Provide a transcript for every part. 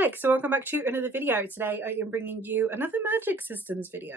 Alex, so welcome back to another video. Today I am bringing you another magic systems video.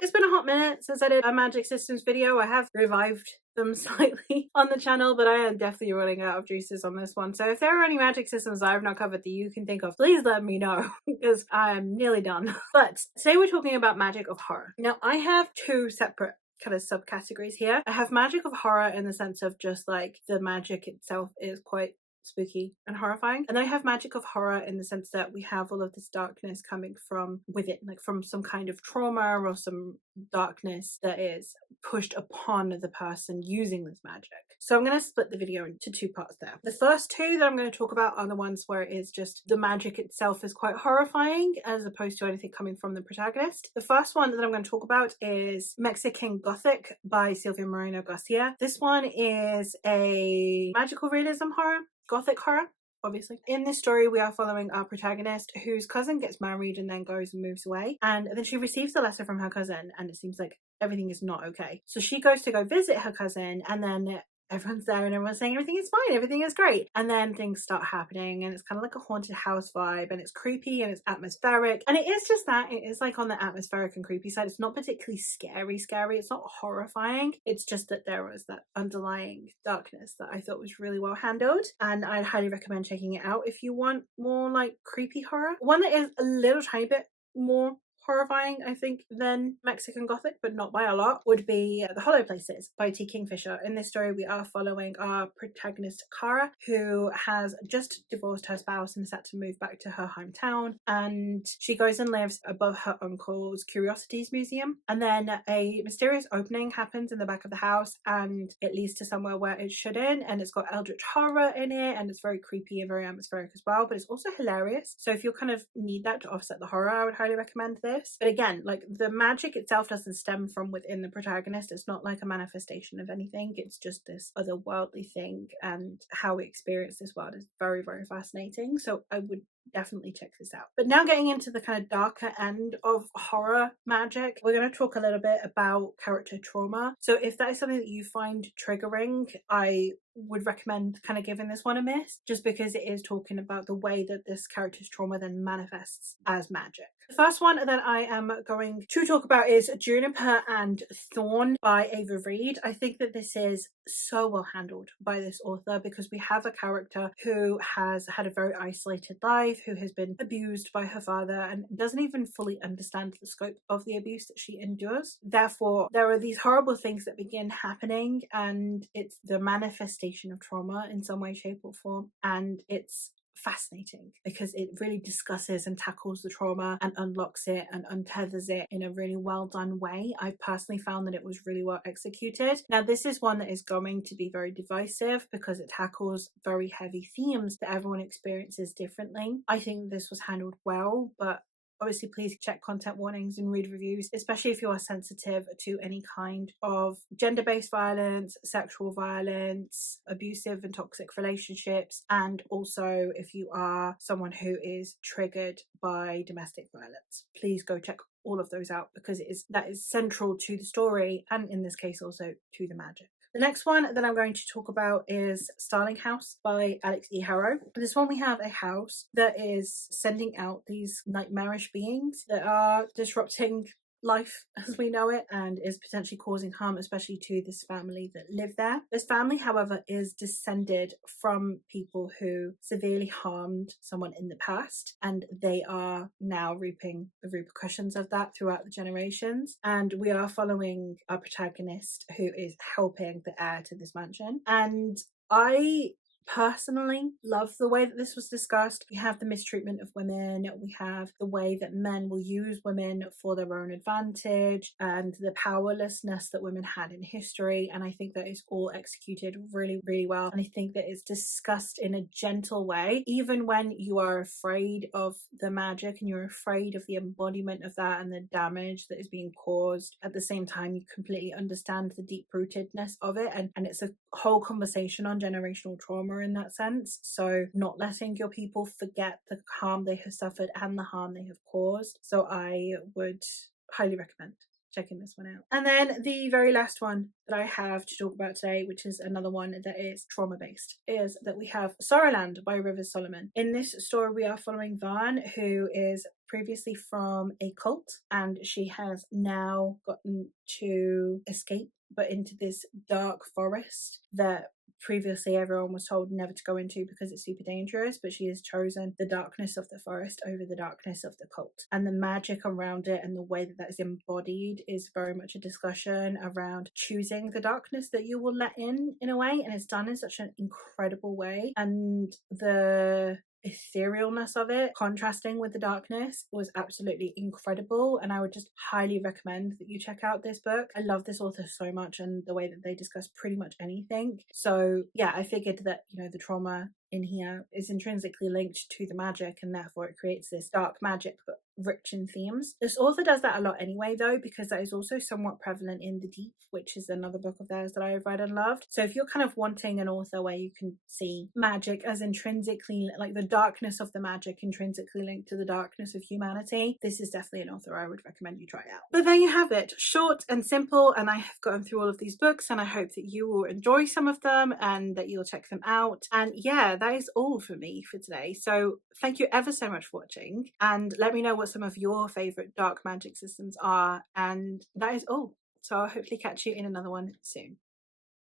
It's been a hot minute since I did a magic systems video. I have revived them slightly on the channel, but I am definitely running out of juices on this one. So if there are any magic systems I have not covered that you can think of, please let me know because I am nearly done. But today we're talking about magic of horror. Now I have two separate kind of subcategories here. I have magic of horror in the sense of just like the magic itself is quite spooky and horrifying, and then I have magic of horror in the sense that we have all of this darkness coming from within, like from some kind of trauma or some darkness that is pushed upon the person using this magic. So I'm going to split the video into two parts there. The first two that I'm going to talk about are the ones where it is just the magic itself is quite horrifying as opposed to anything coming from the protagonist. The first one that I'm going to talk about is Mexican Gothic by Silvia Moreno Garcia. This one is a magical realism horror, Gothic horror, obviously. In this story, we are following our protagonist whose cousin gets married and then goes and moves away. And then she receives a letter from her cousin and it seems like everything is not okay. So she goes to go visit her cousin and then everyone's there and everyone's saying everything is fine, everything is great. And then things start happening and it's kind of like a haunted house vibe and it's creepy and it's atmospheric. And it is just that, it is like on the atmospheric and creepy side. It's not particularly scary. It's not horrifying. It's just that there was that underlying darkness that I thought was really well handled. And I'd highly recommend checking it out if you want more like creepy horror. One that is a little tiny bit more horrifying, I think, than Mexican Gothic, but not by a lot, would be The Hollow Places by T. Kingfisher. In this story, we are following our protagonist, Cara, who has just divorced her spouse and is set to move back to her hometown. And she goes and lives above her uncle's Curiosities Museum. And then a mysterious opening happens in the back of the house and it leads to somewhere where it shouldn't. And it's got eldritch horror in it and it's very creepy and very atmospheric as well, but it's also hilarious. So if you kind of need that to offset the horror, I would highly recommend this. But again, like the magic itself doesn't stem from within the protagonist. It's not like a manifestation of anything. It's just this otherworldly thing, and how we experience this world is very, very fascinating. So I would definitely check this out. But now getting into the kind of darker end of horror magic, we're going to talk a little bit about character trauma. So if that is something that you find triggering, I would recommend kind of giving this one a miss, just because it is talking about the way that this character's trauma then manifests as magic. The first one that I am going to talk about is Juniper and Thorn by Ava Reed. I think that this is so well handled by this author because we have a character who has had a very isolated life, who has been abused by her father and doesn't even fully understand the scope of the abuse that she endures. Therefore, there are these horrible things that begin happening and it's the manifestation of trauma in some way, shape or form. And it's fascinating because it really discusses and tackles the trauma and unlocks it and untethers it in a really well done way. I personally found that it was really well executed. Now this is one that is going to be very divisive because it tackles very heavy themes that everyone experiences differently. I think this was handled well, but obviously, please check content warnings and read reviews, especially if you are sensitive to any kind of gender-based violence, sexual violence, abusive and toxic relationships, and also if you are someone who is triggered by domestic violence. Please go check all of those out because that is central to the story and in this case also to the magic. The next one that I'm going to talk about is Starling House by Alex E. Harrow. This one we have a house that is sending out these nightmarish beings that are disrupting life as we know it and is potentially causing harm, especially to this family that live there. This family, however, is descended from people who severely harmed someone in the past, and they are now reaping the repercussions of that throughout the generations. And we are following our protagonist who is helping the heir to this mansion. And I personally love the way that this was discussed. We have the mistreatment of women, we have the way that men will use women for their own advantage and the powerlessness that women had in history, and I think that is all executed really, really well. And I think that it's discussed in a gentle way, even when you are afraid of the magic and you're afraid of the embodiment of that and the damage that is being caused. At the same time, you completely understand the deep-rootedness of it, and it's a whole conversation on generational trauma in that sense. So not letting your people forget the harm they have suffered and the harm they have caused. So I would highly recommend checking this one out. And then the very last one that I have to talk about today, which is another one that is trauma based, is that we have Sorrowland by Rivers Solomon. In this story, we are following Vaughn, who is previously from a cult, and she has now gotten to escape, but into this dark forest that previously everyone was told never to go into because it's super dangerous, but she has chosen the darkness of the forest over the darkness of the cult. And the magic around it and the way that is embodied is very much a discussion around choosing the darkness that you will let in a way, and it's done in such an incredible way. And the etherealness of it contrasting with the darkness was absolutely incredible, and I would just highly recommend that you check out this book. I love this author so much and the way that they discuss pretty much anything. So yeah, I figured that, you know, the trauma in here is intrinsically linked to the magic, and therefore it creates this dark magic but rich in themes. This author does that a lot anyway though, because that is also somewhat prevalent in The Deep, which is another book of theirs that I have read and loved. So if you're kind of wanting an author where you can see magic as intrinsically, like the darkness of the magic intrinsically linked to the darkness of humanity, this is definitely an author I would recommend you try out. But there you have it, short and simple, and I have gone through all of these books, and I hope that you will enjoy some of them and that you'll check them out. And yeah, that is all for me for today. So thank you ever so much for watching, and let me know what some of your favorite dark magic systems are. And that is all. So I'll hopefully catch you in another one soon.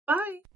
Bye.